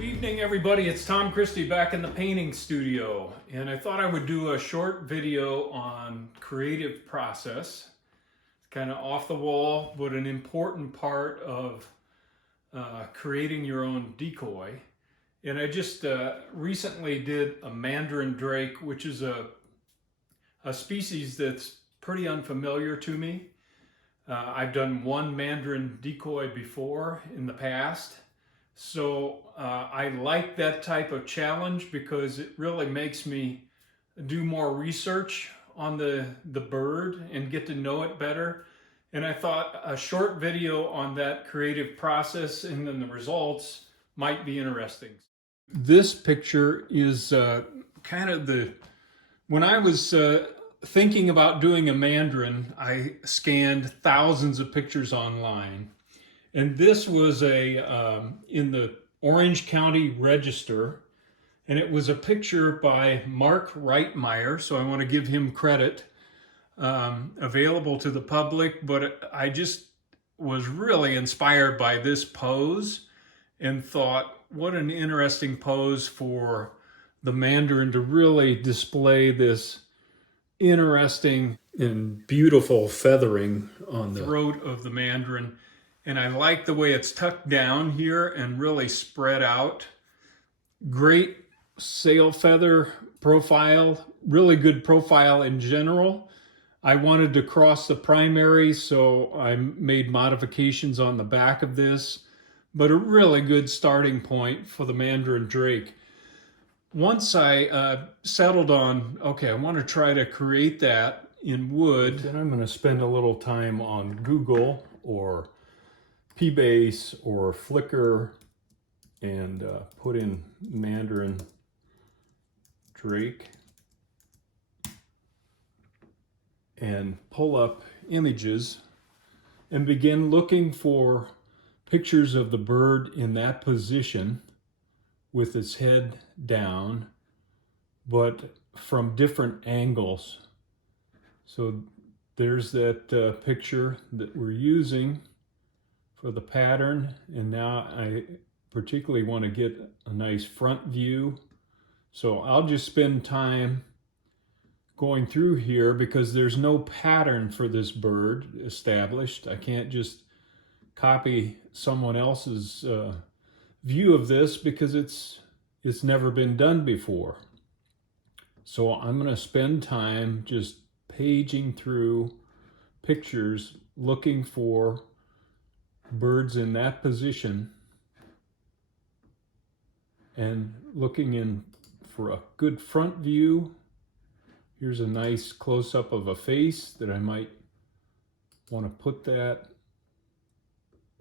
Good evening, everybody. It's Tom Christie back in the painting studio, and I thought I would do a short video on creative process. It's kind of off the wall, but an important part of creating your own decoy. And I just recently did a Mandarin Drake, which is a species that's pretty unfamiliar to me. I've done one Mandarin decoy before in the past. So I like that type of challenge because it really makes me do more research on the bird and get to know it better. And I thought a short video on that creative process and then the results might be interesting. This picture is kind of when I was thinking about doing a Mandarin, I scanned thousands of pictures online. And this was in the Orange County Register, and it was a picture by Mark Reitmeyer, so I want to give him credit, available to the public, but I just was really inspired by this pose and thought, what an interesting pose for the Mandarin to really display this interesting and beautiful feathering on the throat of the Mandarin. And I like the way it's tucked down here and really spread out. Great sail feather profile, really good profile in general. I wanted to cross the primary, so I made modifications on the back of this, but a really good starting point for the Mandarin Drake. Once I settled on, okay, I want to try to create that in wood, then I'm going to spend a little time on Google or P-Base or Flickr and put in Mandarin Drake and pull up images and begin looking for pictures of the bird in that position with its head down, but from different angles. So there's that picture that we're using for the pattern, and now I particularly want to get a nice front view. So I'll just spend time going through here because there's no pattern for this bird established. I can't just copy someone else's view of this because it's never been done before. So I'm going to spend time just paging through pictures looking for birds in that position and looking in for a good front view. Here's a nice close-up of a face that I might want to put that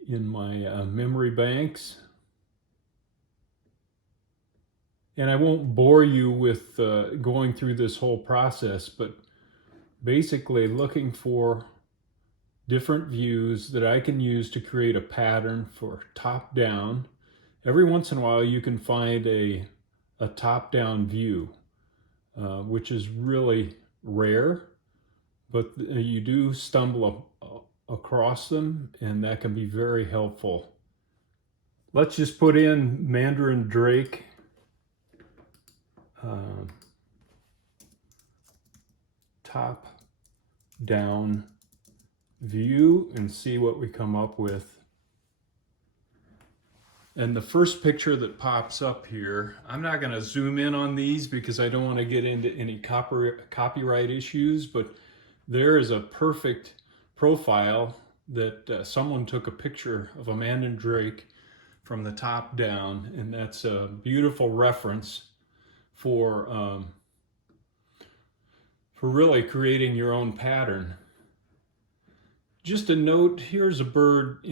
in my memory banks. And I won't bore you with going through this whole process, but basically looking for different views that I can use to create a pattern for top down. Every once in a while you can find a top down view, which is really rare, but you do stumble across them, and that can be very helpful. Let's just put in Mandarin Drake. Top down view and see what we come up with. And the first picture that pops up here, I'm not going to zoom in on these because I don't want to get into any copyright issues, but there is a perfect profile that someone took a picture of a Mandarin Drake from the top down, and that's a beautiful reference for really creating your own pattern. Just a note, here's a bird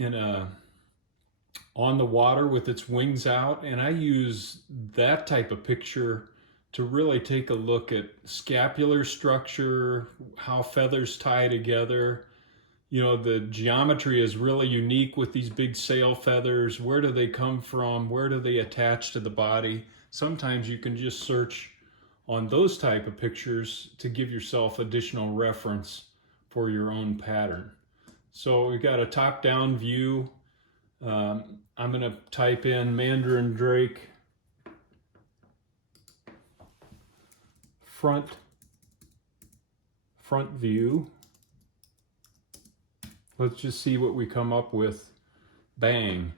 on the water with its wings out, and I use that type of picture to really take a look at scapular structure, how feathers tie together. You know, the geometry is really unique with these big sail feathers. Where do they come from? Where do they attach to the body? Sometimes you can just search on those type of pictures to give yourself additional reference for your own pattern. So we've got a top-down view. I'm going to type in Mandarin Drake front view. Let's just see what we come up with. Bang.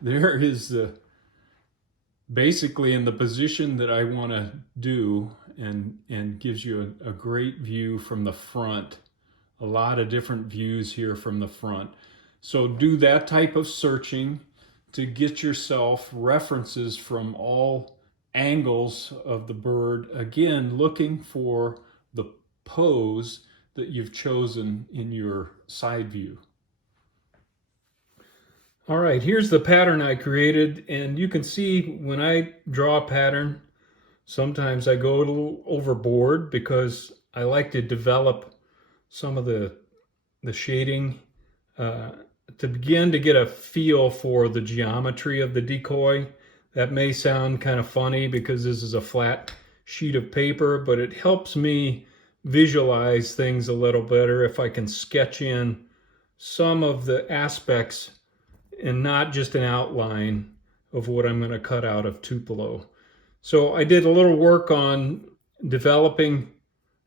There is the basically in the position that I want to do, and gives you a great view from the front. A lot of different views here from the front. So do that type of searching to get yourself references from all angles of the bird. Again, looking for the pose that you've chosen in your side view. All right, here's the pattern I created, and you can see when I draw a pattern, sometimes I go a little overboard because I like to develop some of the shading to begin to get a feel for the geometry of the decoy. That may sound kind of funny because this is a flat sheet of paper, but it helps me visualize things a little better if I can sketch in some of the aspects and not just an outline of what I'm going to cut out of Tupelo. So I did a little work on developing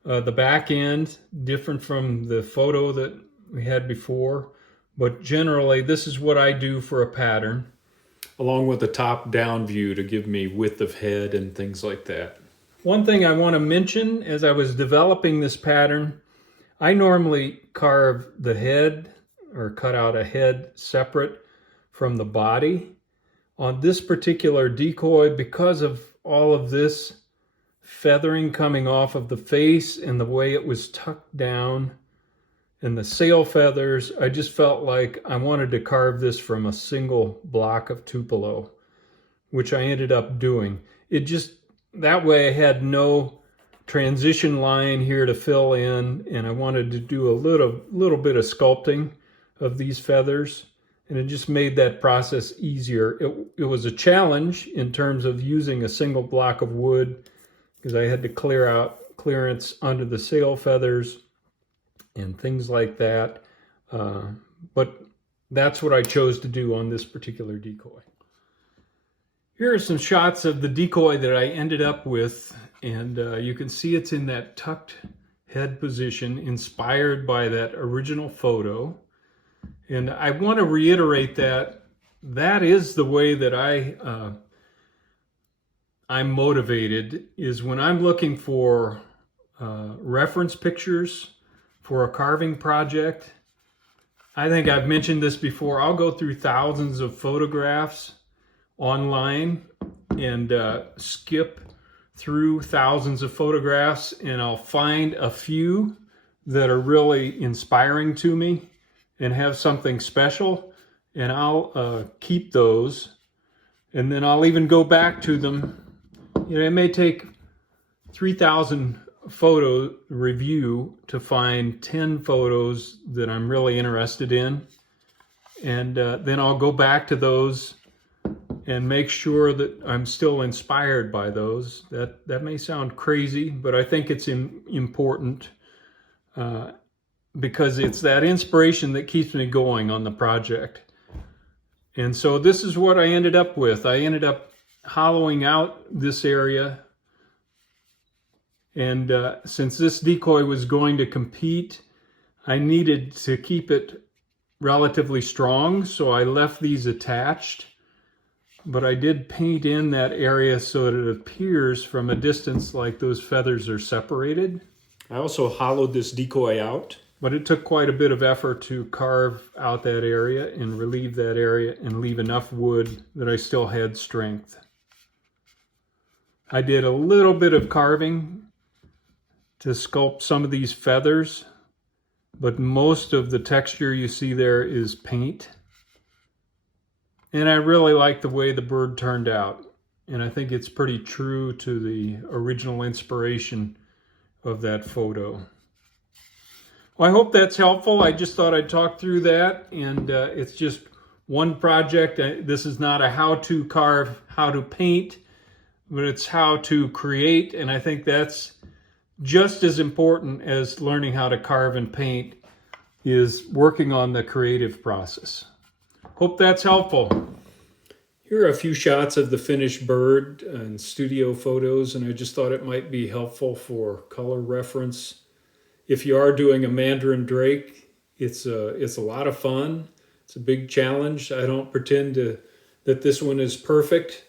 the back end, different from the photo that we had before, but generally this is what I do for a pattern, along with a top-down view to give me width of head and things like that. One thing I want to mention, as I was developing this pattern, I normally carve the head or cut out a head separate from the body. On this particular decoy, because of all of this feathering coming off of the face and the way it was tucked down and the sail feathers, I just felt like I wanted to carve this from a single block of Tupelo, which I ended up doing. It just, that way I had no transition line here to fill in, and I wanted to do a little bit of sculpting of these feathers, and it just made that process easier. It was a challenge in terms of using a single block of wood because I had to clear out clearance under the sail feathers and things like that. But that's what I chose to do on this particular decoy. Here are some shots of the decoy that I ended up with, and you can see it's in that tucked head position, inspired by that original photo. And I want to reiterate that that is the way that I'm motivated, is when I'm looking for reference pictures for a carving project. I think I've mentioned this before. I'll go through thousands of photographs online and skip through thousands of photographs, and I'll find a few that are really inspiring to me and have something special, and I'll keep those, and then I'll even go back to them. You know, it may take 3,000 photo review to find 10 photos that I'm really interested in, and then I'll go back to those and make sure that I'm still inspired by those. That may sound crazy, but I think it's important because it's that inspiration that keeps me going on the project. And so this is what I ended up with. I ended up hollowing out this area. And since this decoy was going to compete, I needed to keep it relatively strong, so I left these attached. But I did paint in that area so that it appears from a distance like those feathers are separated. I also hollowed this decoy out. But it took quite a bit of effort to carve out that area and relieve that area and leave enough wood that I still had strength. I did a little bit of carving to sculpt some of these feathers, but most of the texture you see there is paint. And I really like the way the bird turned out. And I think it's pretty true to the original inspiration of that photo. Well, I hope that's helpful. I just thought I'd talk through that, and it's just one project. This is not a how to carve, how to paint, but it's how to create, and I think that's just as important as learning how to carve and paint, is working on the creative process. Hope that's helpful. Here are a few shots of the finished bird and studio photos, and I just thought it might be helpful for color reference. If you are doing a Mandarin Drake, it's a lot of fun. It's a big challenge. I don't pretend that this one is perfect,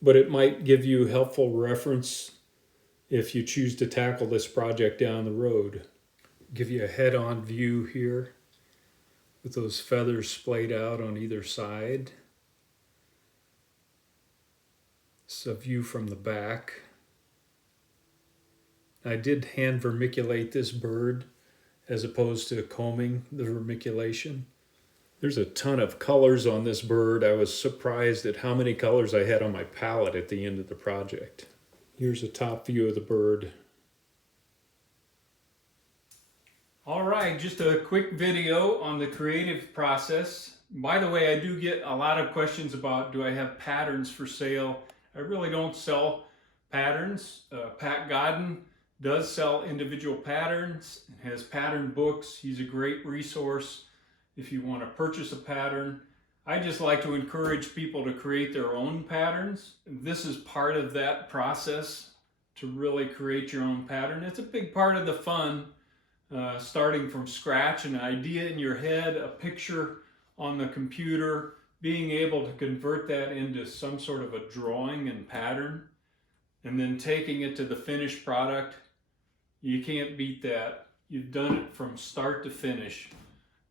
but it might give you helpful reference if you choose to tackle this project down the road. Give you a head-on view here with those feathers splayed out on either side. It's a view from the back. I did hand vermiculate this bird as opposed to combing the vermiculation. There's a ton of colors on this bird. I was surprised at how many colors I had on my palette at the end of the project. Here's a top view of the bird. All right, just a quick video on the creative process. By the way, I do get a lot of questions about, do I have patterns for sale? I really don't sell patterns. Pat Godden does sell individual patterns and has pattern books. He's a great resource if you want to purchase a pattern. I just like to encourage people to create their own patterns. This is part of that process, to really create your own pattern. It's a big part of the fun, starting from scratch, an idea in your head, a picture on the computer, being able to convert that into some sort of a drawing and pattern, and then taking it to the finished product. You can't beat that. You've done it from start to finish.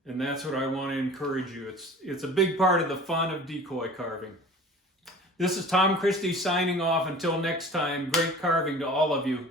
And that's what I want to encourage you. It's a big part of the fun of decoy carving. This is Tom Christie signing off. Until next time, great carving to all of you.